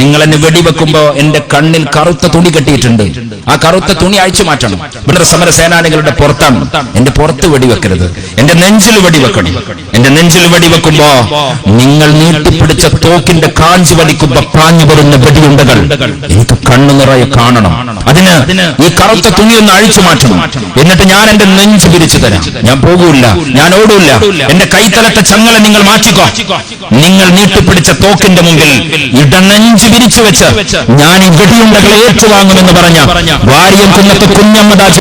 നിങ്ങൾ എന്നെ വെടിവെക്കുമ്പോ എന്റെ കണ്ണിൽ കറുത്ത തുണി കെട്ടിയിട്ടുണ്ട്, ആ കറുത്ത തുണി അഴിച്ചു മാറ്റണം. ഇവിടെ സമര സേനാനികളുടെ പുറത്താണ്. എന്റെ പുറത്ത് വെടിവെക്കരുത്, എന്റെ നെഞ്ചിൽ വെടിവെക്കണം. എന്റെ നെഞ്ചിൽ വെടിവെക്കുമ്പോ നിങ്ങൾ നീട്ടിപ്പിടിച്ച തോക്കിന്റെ കാഞ്ചി വലിക്കുമ്പോ പാഞ്ഞു വരുന്ന വെടിയുണ്ടകൾ എനിക്ക് കണ്ണു നിറയെ കാണണം. അതിന് ഈ കറുത്ത തുണി ഒന്ന് അഴിച്ചു മാറ്റണം. എന്നിട്ട് ഞാൻ എന്റെ നെഞ്ച് പിരിച്ചു തരാം. ഞാൻ പോകൂല, ഞാൻ ഓടൂല. എന്റെ കൈത്തലത്തെ ചങ്ങല നിങ്ങൾ മാറ്റിക്കോ. നിങ്ങൾ നീട്ടിപ്പിടിച്ച തോക്കിന്റെ മുമ്പിൽ ഇടനെഞ്ച് വിരിച്ചു വെച്ച് ഞാൻ ഈ വെടിയുണ്ടകളെ ഏറ്റുവാങ്ങുമെന്ന് പറഞ്ഞ വാരിയം കുന്നത്ത് കുഞ്ഞമ്മദാസ്